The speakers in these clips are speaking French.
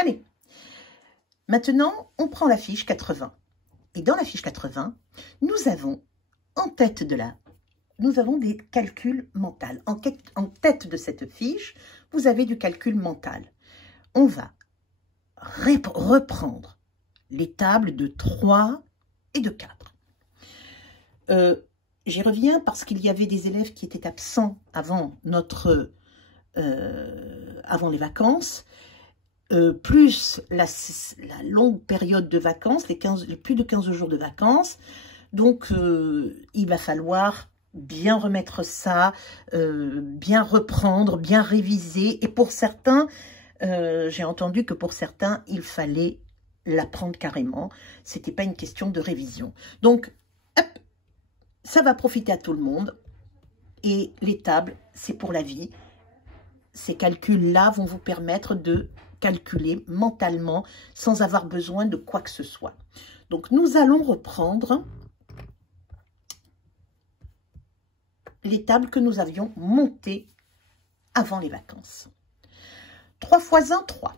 Allez, maintenant, on prend la fiche 80. Et dans la fiche 80, nous avons, en tête de la... Nous avons des calculs mentaux. En tête de cette fiche, vous avez du calcul mental. On va reprendre les tables de 3 et de 4. J'y reviens parce qu'il y avait des élèves qui étaient absents avant avant les vacances, plus la longue période de vacances, les plus de 15 jours de vacances. Donc, il va falloir bien remettre ça, bien reprendre, bien réviser. Et pour certains, j'ai entendu que pour certains, il fallait l'apprendre carrément. Ce n'était pas une question de révision. Donc, hop, ça va profiter à tout le monde. Et les tables, c'est pour la vie. Ces calculs-là vont vous permettre de calculer mentalement sans avoir besoin de quoi que ce soit. Donc, nous allons reprendre les tables que nous avions montées avant les vacances. 3 x 1, 3.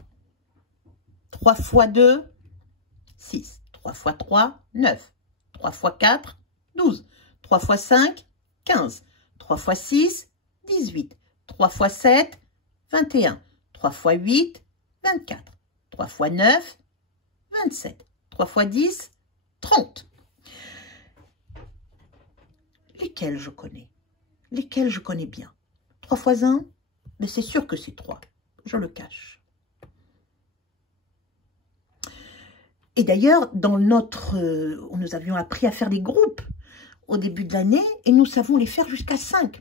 3 x 2, 6. 3 x 3, 9. 3 x 4, 12. 3 x 5, 15. 3 x 6, 18. 3 x 7, 21. 3 x 8, 24. 3 x 9, 27. 3 x 10, 30. Lesquels je connais? Lesquels je connais bien? 3 x 1, mais c'est sûr que c'est 3. Je le cache. Et d'ailleurs, dans nous avions appris à faire des groupes au début de l'année et nous savons les faire jusqu'à 5.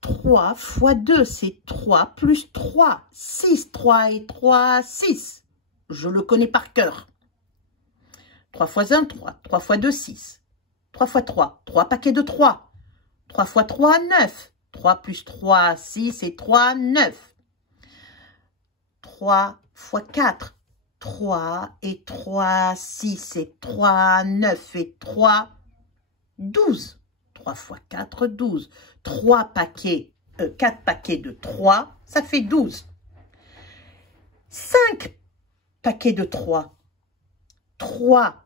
3 x 2, c'est 3 plus 3. 6, 3 et 3, 6. Je le connais par cœur. 3 x 1, 3. 3 x 2, 6. 3 x 3, 3 paquets de 3. 3 x 3, 9. 3 plus 3, 6 et 3, 9. 3 x 4, 3 et 3, 6 et 3, 9 et 3, 12. 3 x 4, 12. 4 paquets de 3, ça fait 12. 5 paquets de 3. 3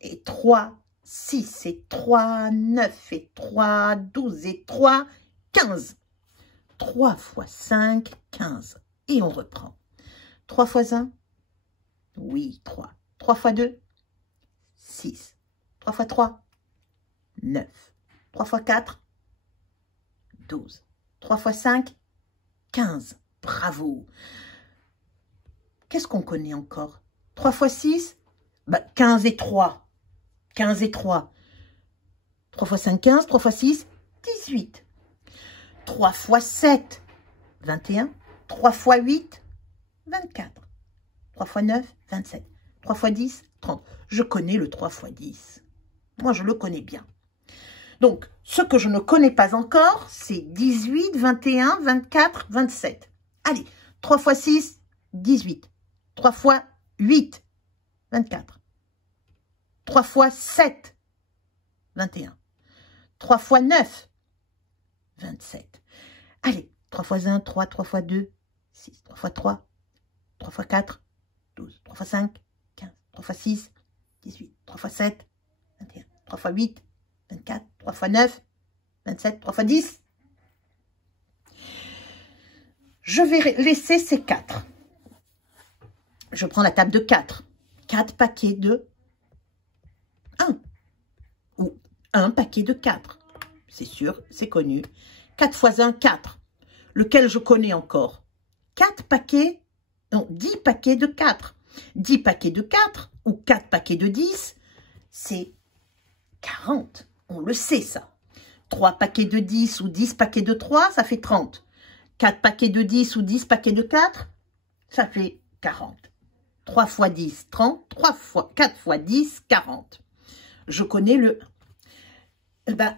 et 3, 6 et 3, 9 et 3, 12 et 3, 15. 3 x 5, 15. Et on reprend. 3 x 1, oui, 3. 3 x 2, 6. 3 x 3, 9. 3 x 4, 12. 3 x 5, 15. Bravo. Qu'est-ce qu'on connaît encore? 3 x 6, 15 et 3. 15 et 3. 3 x 5, 15. 3 x 6, 18. 3 x 7, 21. 3 x 8, 24. 3 x 9, 27. 3 x 10, 30. Je connais le 3 x 10. Moi, je le connais bien. Donc, ce que je ne connais pas encore, c'est 18, 21, 24, 27. Allez, 3 x 6, 18. 3 x 8, 24. 3 x 7, 21. 3 x 9, 27. Allez, 3 x 1, 3, 3 x 2, 6. 3 x 3, 3 x 4, 12. 3 x 5, 15. 3 x 6, 18. 3 x 7, 21. 3 x 8, 24. 3 x 9, 27. 3 x 10. Je vais laisser ces 4. Je prends la table de 4. 4 paquets de 1. Ou 1 paquet de 4. C'est sûr, c'est connu. 4 x 1, 4. Lequel je connais encore? 4 paquets, non, 10 paquets de 4. 10 paquets de 4 ou 4 paquets de 10, c'est 40. On le sait, ça. 3 paquets de 10 ou 10 paquets de 3, ça fait 30. 4 paquets de 10 ou 10 paquets de 4, ça fait 40. 3 x 10, 30. 4 x 10, 40. Je connais le...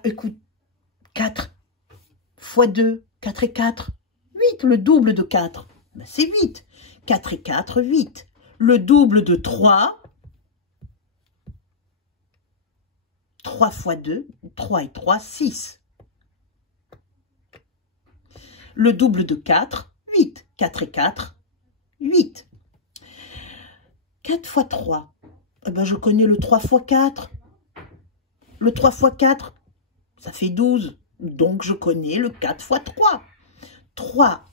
écoute, 4 x 2, 4 et 4, 8. Le double de 4, c'est 8. 4 et 4, 8. Le double de 3, 3 x 2, 3 et 3, 6. Le double de 4, 8. 4 et 4, 8. 4 fois 3. Eh ben, je connais le 3 fois 4. Le 3 fois 4, ça fait 12. Donc, je connais le 4 fois 3. 3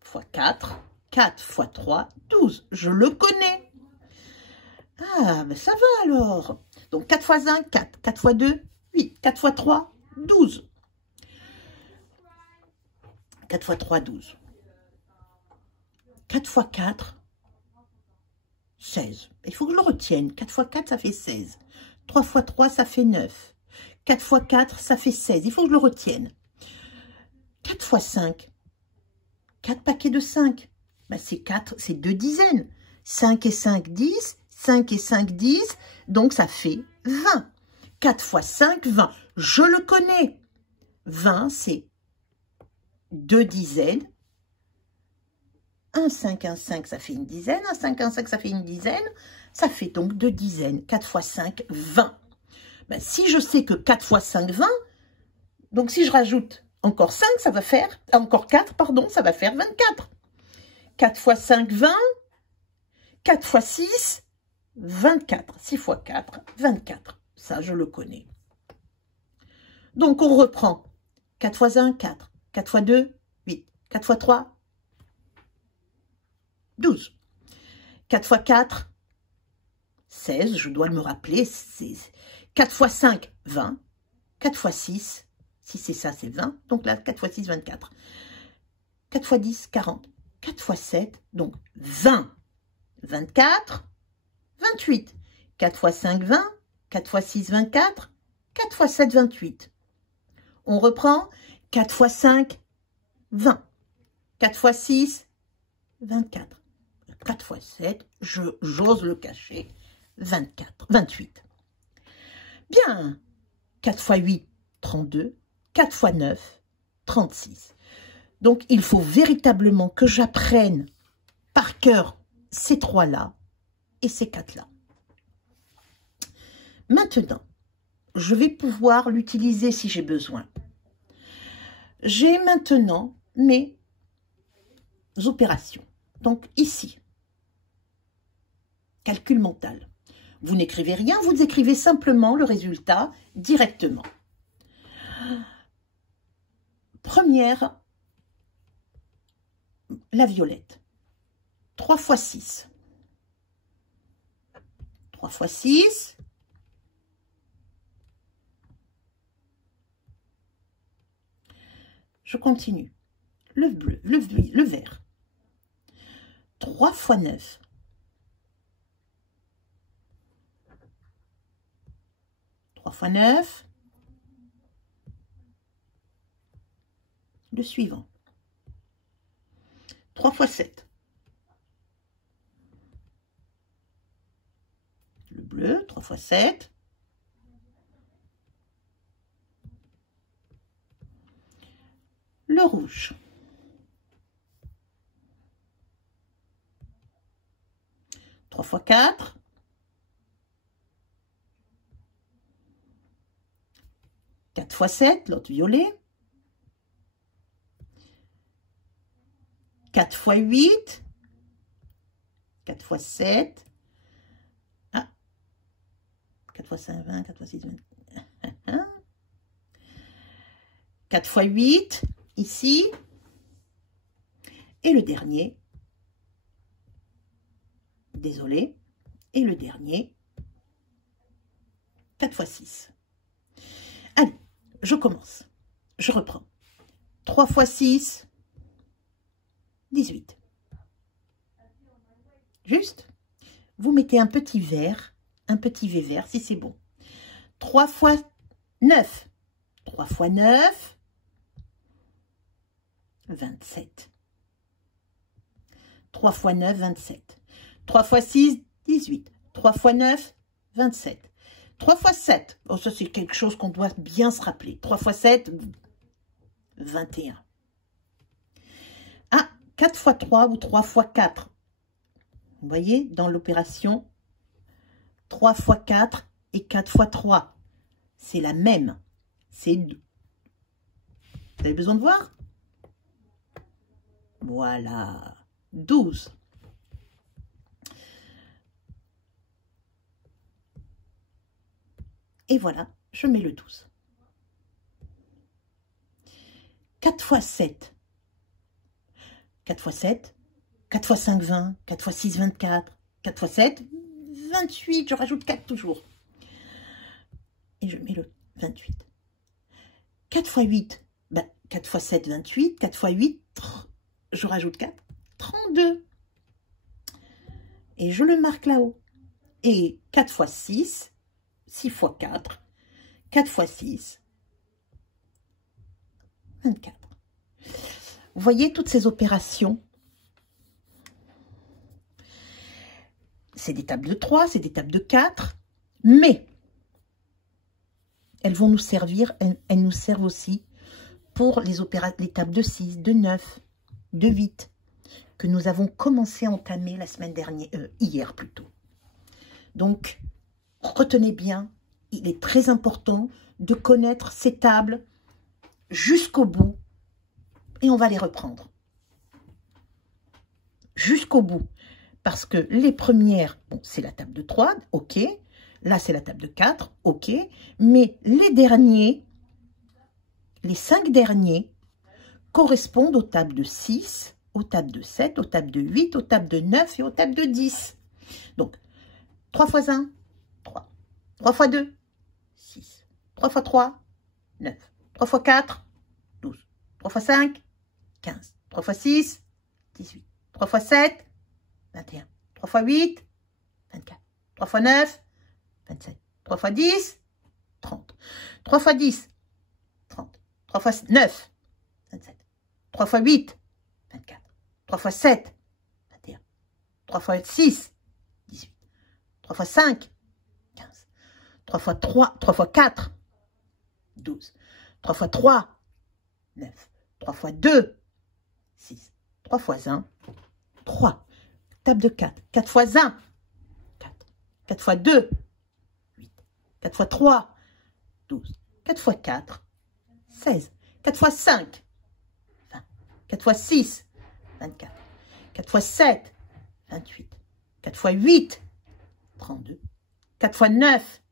fois 4, 4 fois 3, 12. Je le connais. Ah, ben ça va alors. Donc, 4 fois 1, 4. 4 fois 2, 8. 4 fois 3, 12. 4 fois 3, 12. 4 fois 4, 16. Il faut que je le retienne. 4 fois 4, ça fait 16. 3 fois 3, ça fait 9. 4 fois 4, ça fait 16. Il faut que je le retienne. 4 fois 5, 4 paquets de 5. Ben, c'est 4, c'est 2 dizaines. 5 et 5, 10. 5 et 5, 10. Donc, ça fait 20. 4 fois 5, 20. Je le connais. 20, c'est 2 dizaines. 1, 5, 1, 5, ça fait une dizaine. 1, 5, 1, 5, ça fait une dizaine. Ça fait donc 2 dizaines. 4 fois 5, 20. Ben, si je sais que 4 fois 5, 20, donc si je rajoute encore 5, ça va faire, encore 4, pardon, ça va faire 24. 4 fois 5, 20. 4 fois 6, 24. 6 fois 4, 24. Ça, je le connais. Donc, on reprend. 4 fois 1, 4. 4 fois 2, 8. 4 fois 3, 12. 4 fois 4, 16. Je dois me rappeler. 4 fois 5, 20. 4 fois 6, si c'est ça, c'est 20. Donc là, 4 fois 6, 24. 4 fois 10, 40. 4 fois 7, donc 20. 24, 28. 4 fois 5, 20. 4 fois 6, 24. 4 fois 7, 28. On reprend. 4 fois 5, 20. 4 fois 6, 24. 4 fois 7, j'ose le cacher, 24, 28. Bien. 4 fois 8, 32. 4 fois 9, 36. Donc, il faut véritablement que j'apprenne par cœur ces 3-là et ces 4-là. Maintenant, je vais pouvoir l'utiliser si j'ai besoin. J'ai maintenant mes opérations. Donc, ici, calcul mental. Vous n'écrivez rien, vous écrivez simplement le résultat directement. Première, la violette. 3 fois 6. 3 fois 6. Je continue. Le bleu, le vert. 3 fois 9. 3 fois 9. Le suivant. 3 fois 7. Le bleu, 3 fois 7. Le rouge. 3 fois 4. 4 fois 7, l'autre violet. 4 fois 8. 4 fois 7. Ah. 4 fois 5, 20. 4 fois 6, 20. 4 fois 8, ici. Et le dernier. Désolé. Et le dernier. 4 fois 6. Allez, je commence. Je reprends. 3 fois 6, 18. Juste. Vous mettez un petit vert, un petit V vert si c'est bon. 3 fois 9. 3 fois 9, 27. 3 fois 9, 27. 3 fois 6, 18. 3 fois 9, 27. 3 fois 7, oh, ça c'est quelque chose qu'on doit bien se rappeler. 3 fois 7, 21. Ah, 4 fois 3 ou 3 fois 4. Vous voyez, dans l'opération, 3 fois 4 et 4 fois 3. C'est la même. C'est 2. Vous avez besoin de voir? Voilà. 12. Et voilà, je mets le 12. 4 fois 7. 4 fois 7. 4 fois 5, 20. 4 fois 6, 24. 4 fois 7, 28. Je rajoute 4 toujours. Et je mets le 28. 4 fois 8. Ben, 4 fois 7, 28. 4 fois 8, je rajoute 4. 32. Et je le marque là-haut. Et 4 fois 6. 6 fois 4. 4 fois 6. 24. Vous voyez toutes ces opérations? C'est des tables de 3, c'est des tables de 4, mais elles vont nous servir, elles nous servent aussi pour les tables de 6, de 9, de 8, que nous avons commencé à entamer la semaine dernière, hier plutôt. Donc, retenez bien, il est très important de connaître ces tables jusqu'au bout et on va les reprendre. Jusqu'au bout. Parce que les premières, bon, c'est la table de 3, ok. Là, c'est la table de 4, ok. Mais les derniers, les 5 derniers, correspondent aux tables de 6, aux tables de 7, aux tables de 8, aux tables de 9 et aux tables de 10. Donc, 3 fois 1, 3. 3 fois 2, 6. 3 fois 3, 9. 3 fois 4, 12. 3 fois 5, 15. 3 fois 6, 18. 3 fois 7, 21. 3 fois 8, 24. 3 fois 9, 27. 3 fois 10, 30. 3 fois 10, 30. 3 fois 9, 27. 3 fois 8, 24. 3 fois 7, 21. 3 fois 6, 18. 3 fois 5, 15. 3 fois 3, 3 fois 4, 12. 3 fois 3, 9. 3 fois 2, 6. 3 fois 1, 3. Table de 4. 4 fois 1, 4. 4 fois 2, 8. 4 fois 3, 12. 4 fois 4, 16. 4 fois 5, 20. 4 fois 6, 24. 4 fois 7, 28. 4 fois 8, 32. 4 fois 9,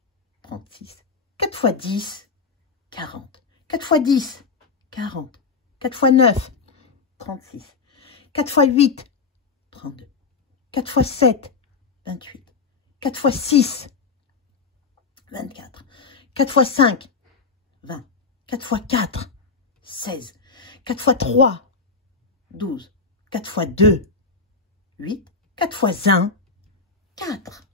36. 4 fois 10, 40. 4 fois 10, 40. 4 fois 9, 36. 4 fois 8, 32. 4 fois 7, 28. 4 fois 6, 24. 4 fois 5, 20. 4 fois 4, 16. 4 fois 3, 12. 4 fois 2, 8. 4 fois 1, 4.